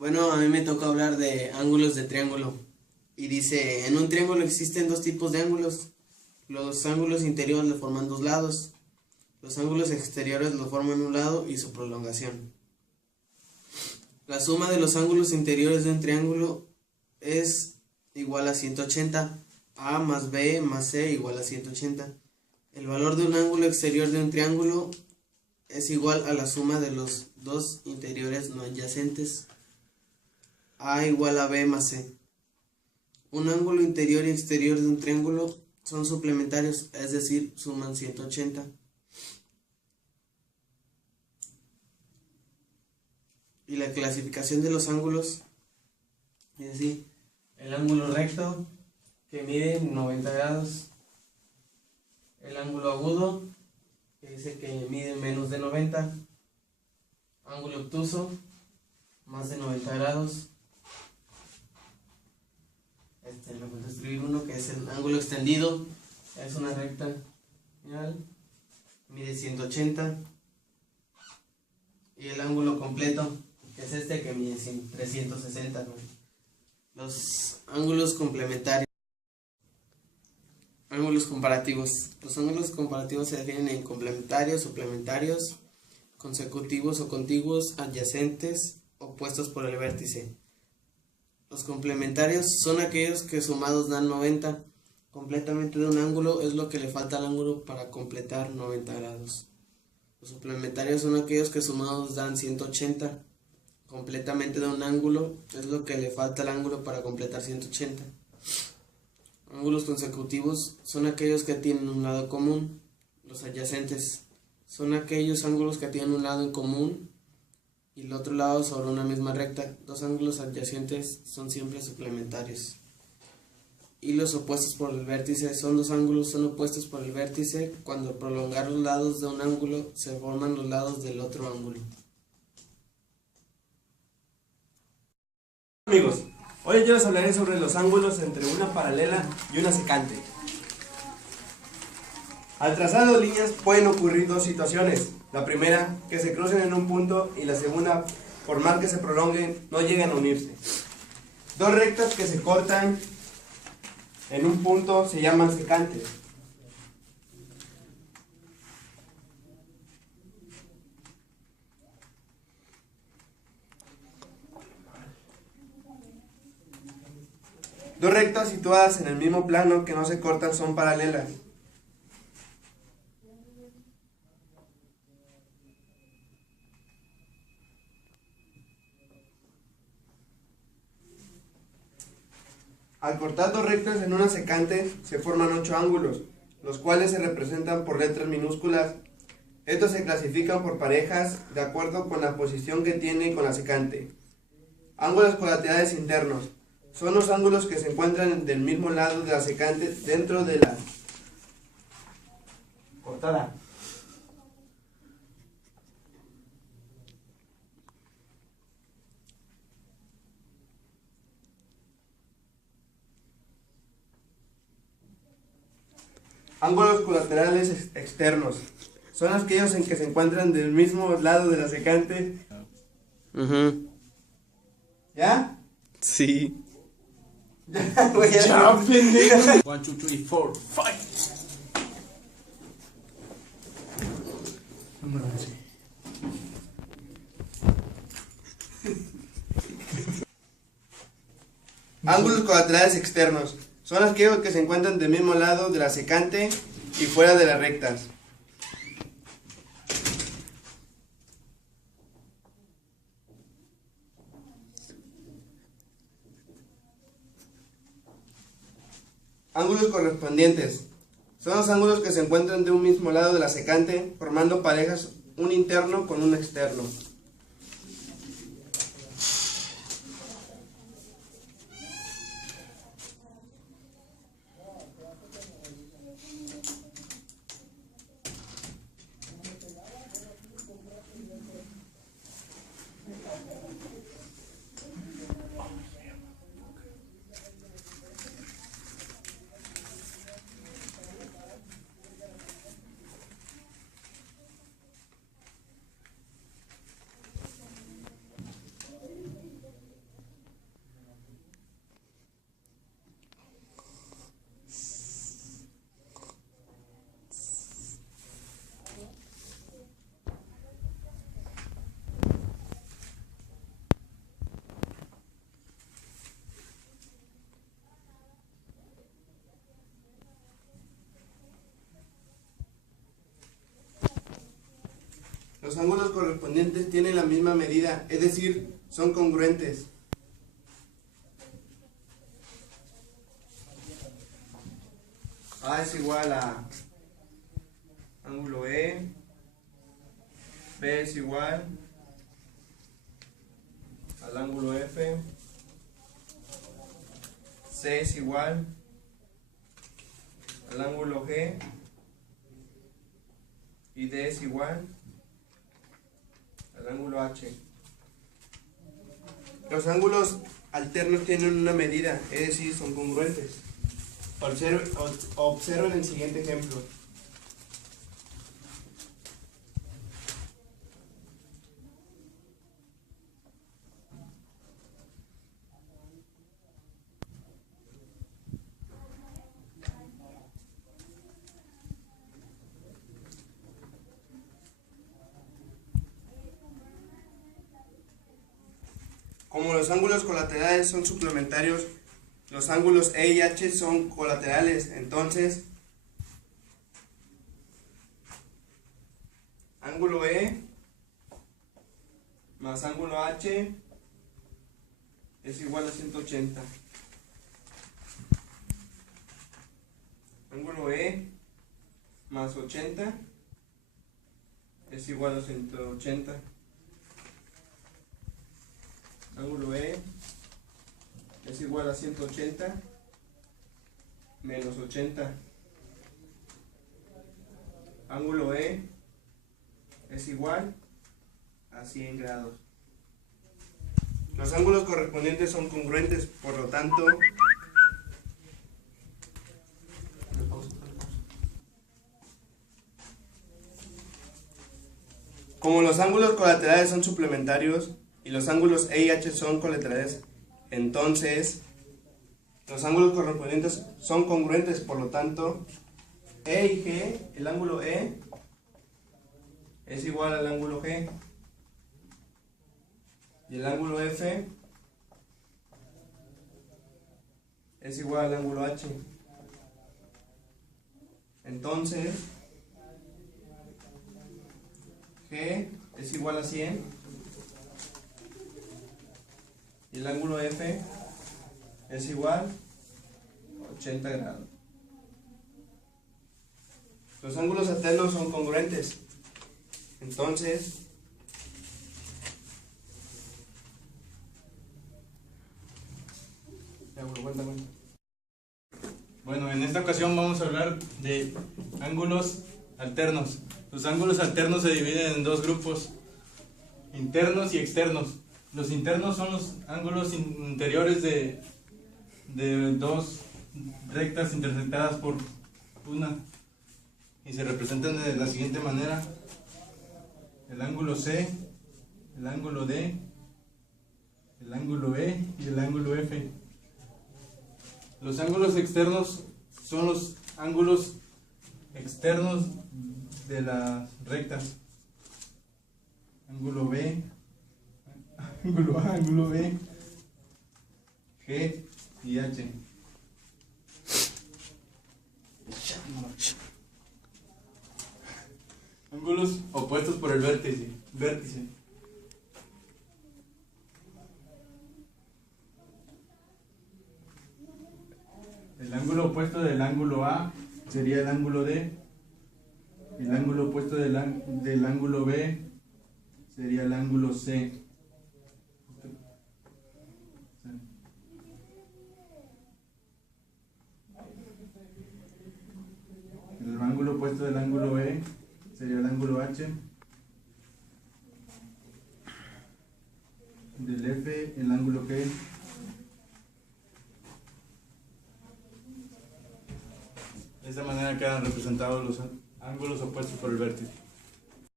Bueno, a mí me toca hablar de ángulos de triángulo. Y dice, en un triángulo existen dos tipos de ángulos. Los ángulos interiores lo forman dos lados. Los ángulos exteriores lo forman un lado y su prolongación. La suma de los ángulos interiores de un triángulo es igual a 180. A más B más C igual a 180. El valor de un ángulo exterior de un triángulo es igual a la suma de los dos interiores no adyacentes. A igual a B más C. Un ángulo interior y exterior de un triángulo son suplementarios, es decir, suman 180. Y la clasificación de los ángulos es así: el ángulo recto, que mide 90 grados, el ángulo agudo, que dice que mide menos de 90, ángulo obtuso, más de 90 grados. Le voy a escribir uno que es el ángulo extendido, es una recta lineal, mide 180. Y el ángulo completo, que es este, que mide 360, ¿no? Los ángulos complementarios. Ángulos comparativos. Los ángulos comparativos se definen en complementarios, suplementarios, consecutivos o contiguos, adyacentes, opuestos por el vértice. Los complementarios son aquellos que sumados dan 90. Completamente de un ángulo es lo que le falta al ángulo para completar 90 grados. Los suplementarios son aquellos que sumados dan 180. Completamente de un ángulo es lo que le falta al ángulo para completar 180. Ángulos consecutivos son aquellos que tienen un lado común. Los adyacentes son aquellos ángulos que tienen un lado en común y el otro lado sobre una misma recta. Dos ángulos adyacentes son siempre suplementarios. Y los opuestos por el vértice son dos ángulos son opuestos por el vértice cuando al prolongar los lados de un ángulo se forman los lados del otro ángulo. Amigos, hoy yo les hablaré sobre los ángulos entre una paralela y una secante. Al trazar dos líneas pueden ocurrir dos situaciones. La primera, que se crucen en un punto, y la segunda, por más que se prolonguen, no lleguen a unirse. Dos rectas que se cortan en un punto se llaman secantes. Dos rectas situadas en el mismo plano que no se cortan son paralelas. Al cortar dos rectas en una secante se forman 8 ángulos, los cuales se representan por letras minúsculas. Estos se clasifican por parejas de acuerdo con la posición que tiene con la secante. Ángulos colaterales internos son los ángulos que se encuentran del mismo lado de la secante dentro de la cortada. Ángulos colaterales externos son aquellos en que se encuentran del mismo lado de la secante. ¿Ya? Sí. Ya, güey, ya. 1, 2, 3, 4, 5. Número 11. Ángulos colaterales externos son aquellos que se encuentran del mismo lado de la secante y fuera de las rectas. Ángulos correspondientes son los ángulos que se encuentran de un mismo lado de la secante, formando parejas un interno con un externo. Los ángulos correspondientes tienen la misma medida, es decir, son congruentes. A es igual a ángulo E, B es igual al ángulo F, C es igual al ángulo G y D es igual al ángulo H. Los ángulos alternos tienen una medida, es decir, son congruentes. Observen el siguiente ejemplo. Como los ángulos colaterales son suplementarios, los ángulos E y H son colaterales. Entonces, ángulo E más ángulo H es igual a 180. Ángulo E más 80 es igual a 180. Ángulo E es igual a 180 menos 80. Ángulo E es igual a 100 grados. Los ángulos correspondientes son congruentes, por lo tanto, como los ángulos colaterales son suplementarios y los ángulos E y H son colaterales, entonces los ángulos correspondientes son congruentes, por lo tanto, E y G, el ángulo E es igual al ángulo G y el ángulo F es igual al ángulo H. Entonces, G es igual a 100 y el ángulo F es igual a 80 grados. Los ángulos alternos son congruentes. Entonces, Bueno, en esta ocasión vamos a hablar de ángulos alternos. Los ángulos alternos se dividen en dos grupos, internos y externos. Los internos son los ángulos interiores de dos rectas intersectadas por una y se representan de la siguiente manera: el ángulo C, el ángulo D, el ángulo E y el ángulo F. Los ángulos externos son los ángulos externos de las rectas. Ángulo B, ángulo A, ángulo B, G y H. Ángulos opuestos por el vértice. El ángulo opuesto del ángulo A sería el ángulo D. El ángulo opuesto del ángulo B sería el ángulo C. El ángulo opuesto del ángulo E sería el ángulo H. Del F, el ángulo G. De esta manera quedan representados los ángulos opuestos por el vértice.